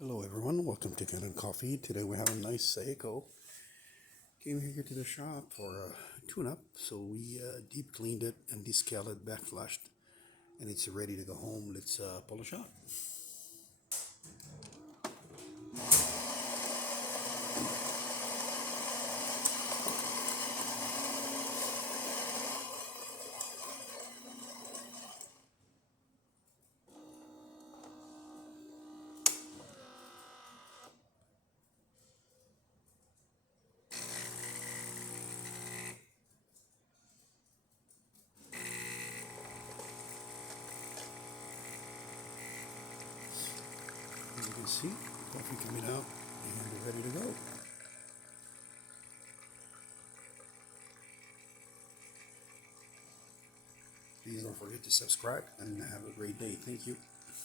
Hello everyone, welcome to Kanen Coffee. Today we have a nice Saeco. Came here to the shop for a tune-up, so we deep cleaned it and descaled it, backflashed, and it's ready to go home. Let's polish up. As you can see, coffee coming out and ready to go. Please don't forget to subscribe and have a great day. Thank you.